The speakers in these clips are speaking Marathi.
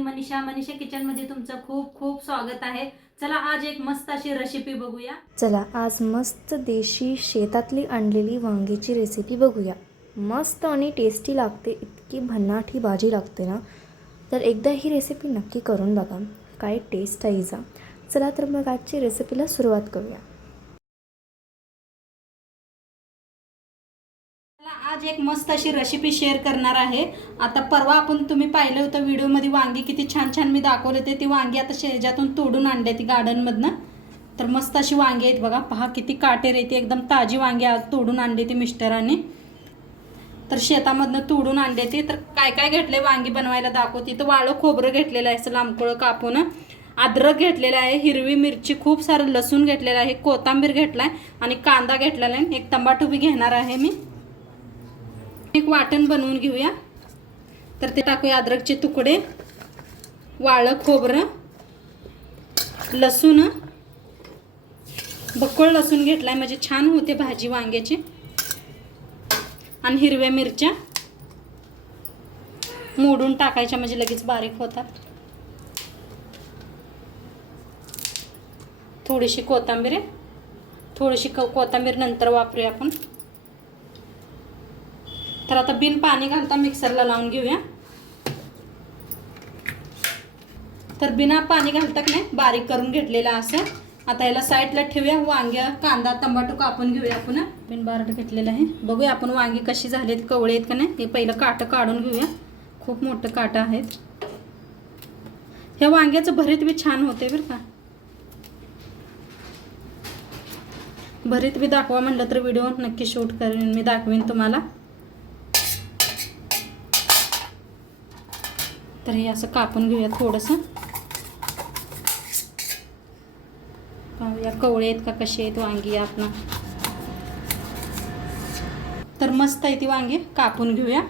मी मनीषा किचनमध्ये तुमचं खूप खूप स्वागत आहे। चला आज एक मस्त अशी रेसिपी बघूया। चला आज मस्त देशी शेतातली आणलेली वांग्याची रेसिपी बघूया। मस्त आणि टेस्टी लागते, इतकी भन्नाट ही भाजी लागते ना, तर एकदा ही रेसिपी नक्की करून बघा, काय टेस्ट आहे हिचा। चला तर मग आजची रेसिपीला सुरुवात करूया। आज एक मस्त अशी रेसिपी शेअर करणार आहे। आता परवा आपण तुम्ही पाहिलं होतं व्हिडिओमध्ये वांगी किती छान छान मी दाखवले होते। ती वांगी आता शेजातून तोडून आणली ती गार्डनमधनं। तर मस्त अशी वांगी आहेत बघा, पहा किती काटेर आहेत, एकदम ताजी वांगी आज तोडून आणली ती मिस्टरांनी। तर शेतामधनं तोडून आणले ती। तर काय काय घेतले वांगी बनवायला दाखवते। तर वाळं खोबरं घेतलेलं आहे असं लांबकोळं कापून, अद्रक घेतलेला आहे, हिरवी मिरची, खूप सारं लसूण घेतलेलं आहे, कोथिंबीर घेतलाय आणि कांदा घेतलेला आहे, एक टमाटो बी घेणार आहे मी। एक वाटण बनवून घेऊया। तर ते टाकूया अद्रकचे तुकडे, वाळं खोबरं, लसूण, बक्कळ लसूण घेतलाय म्हणजे छान होते भाजी वांग्याची, आणि हिरव्या मिरच्या मोडून टाकायच्या म्हणजे लगेच बारीक होतात। थोडीशी कोथिंबीर, थोडीशी कोथिंबीर नंतर वापरूया आपण। तर आता बिन पाणी घालता मिक्सरला लावून घेऊया। तर बिना पाणी घालता नाही बारीक करून घेतलेला असं। आता याला साईडला ठेवूया। वांग्या, कांदा, टमाटो कापून घेऊया आपण। बिन बारट घेतलेलं आहे, बघूया आपण वांगी कशी झालीत, कवळे आहेत का नाही। हे पहिलं काटं काढून घेऊया, खूप मोठं काटं आहेत। ह्या वांग्याचं भरीत बी छान होते बरं का। भरीत बी दाखवा म्हणलं तर व्हिडिओ नक्की शूट करेन मी, दाखवेन तुम्हाला। तर हे असं कापून घेऊया थोडंसं, पाहूया कवळे आहेत का कसे आहेत वांगी आपण। तर मस्त आहे ती वांगी, कापून घेऊया।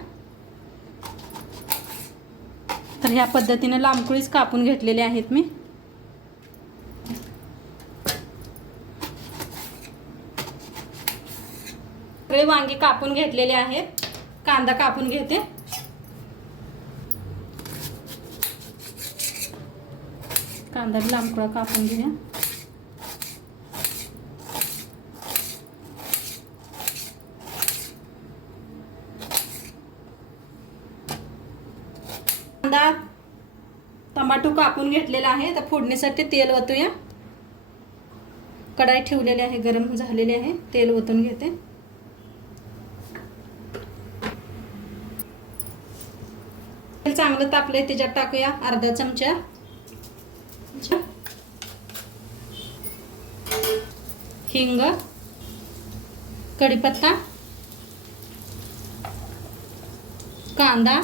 तर ह्या पद्धतीने लांबकुळीच कापून घेतलेले आहेत मी। सगळे वांगी कापून घेतलेले आहेत। कांदा कापून घेते। कांदा लांबकुळा कापून घेऊया। कांदा, टमाटो कापून घेतलेला आहे। तर फोडणीसाठी तेल ओतूया। कढाई ठेवलेली आहे, गरम झालेली आहे, तेल ओतून घेते। तेल चांगलं तापलंय, त्याच्यात टाकूया अर्धा चमचा हिंग, कढीपत्ता, कांदा,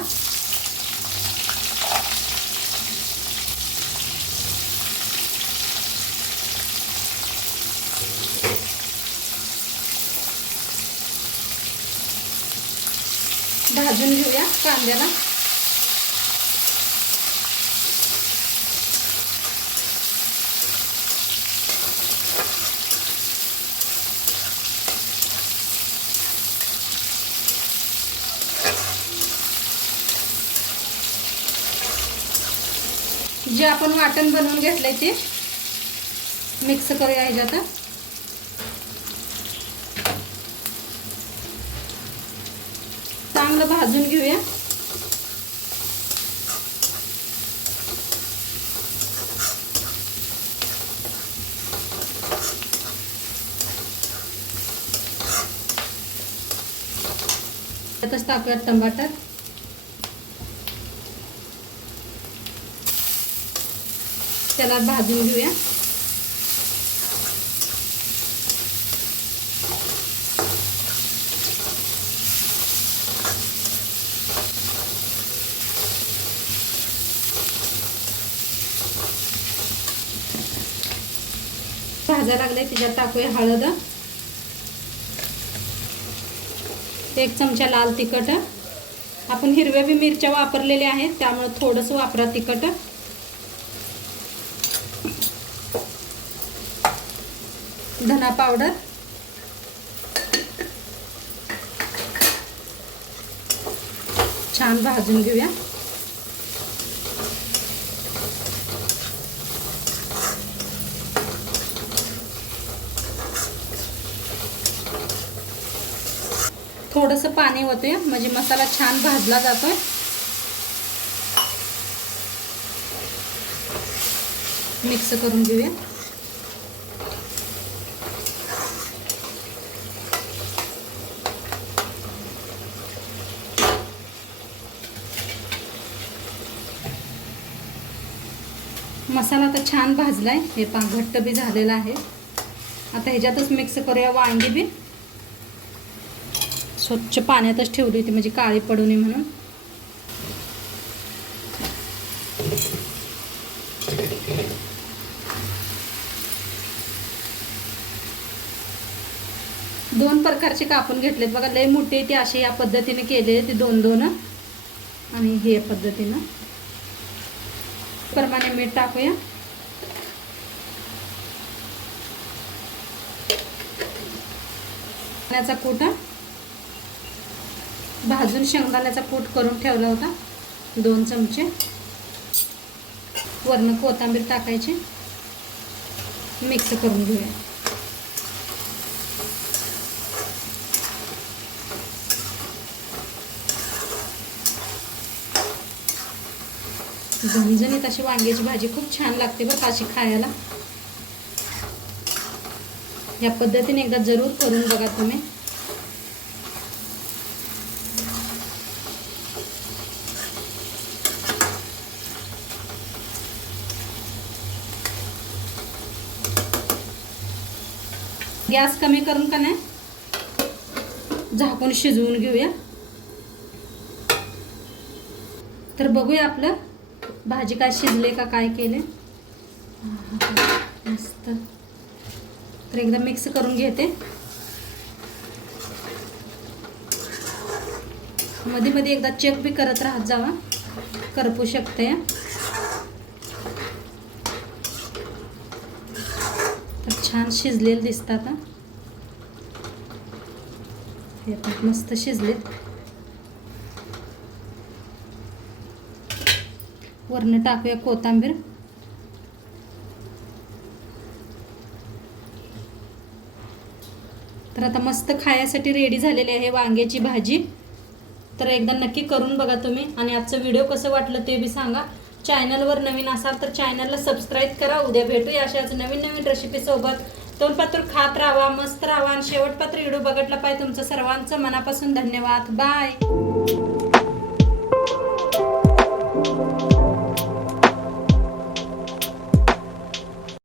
भाजून घेऊया कांद्याला। जे आपण वाटण बनवून घेतलंय ते मिक्स करूया ह्याच्यात। चांगलं भाजून घेऊया। त्यातच टाकूया टमाटर, त्याला भाजून घेऊया। भाजा लागले त्याच्यात टाकूया हळद, 1 चमचा लाल तिखट। आपण हिरव्या बी मिरच्या वापरलेल्या आहेत, त्यामुळे थोडंसं वापरा तिखट। धना पावडर, छान भाजून घेऊया। थोडंसं पाणी होतंय म्हणजे मसाला छान भाजला जातोय. मिक्स करून घेऊया. मसाला आता छान भाजलाय. हे पहा घट्ट बी झालेला आहे. आता ह्याच्यातच मिक्स करूया वांगी बी. स्वच्छ पाण्यातच ठेवली होती म्हणजे काळी पडू नये म्हणून. दोन प्रकारचे कापून घेतलेत बघा. लय मोठे ते असे या पद्धतीने केले ते दोन दोन आणि हे पद्धतीनं. प्रमाणे मीठ टाकूया. शेंगदाण्याचा कूट, भाजून शेंगदाण्याचा कूट करून ठेवला होता 2 चमचे. वरून कोथिंबीर टाकायची. मिक्स करून घेऊया. झणझणीत अशी वांग्याची भाजी खूप छान लागते बरं का अशी खायला. या पद्धतीने एकदा जरूर करून बघा तुम्ही. गॅस कमी करून का नाही झाकून शिजवून घेऊया. तर बघूया आपलं भाजी काय शिजले का काय केले. मस्त. तर एकदा मिक्स करून घेते. मध्ये मध्ये एकदा चेक बी करत राहत जावा, करपू शकते. तर छान शिजलेले दिसतात. हे पण मस्त शिजलेत. वरून टाकूया कोथिंबीर. तर आता मस्त खाण्यासाठी रेडी झालेली आहे वांग्याची भाजी. तर एकदा नक्की करून बघा तुम्ही. आणि आजचं व्हिडिओ कसं वाटलं ते बी सांगा. चॅनलवर नवीन असाल तर चॅनलला सबस्क्राईब करा. उद्या भेटूया अशाच नवीन नवीन रेसिपीसोबत. तोंडपात्र खात राहा, मस्त राहा आणि शेवटपात्र व्हिडिओ बघितला पाहिजे. तुमचं सर्वांचं मनापासून धन्यवाद. बाय.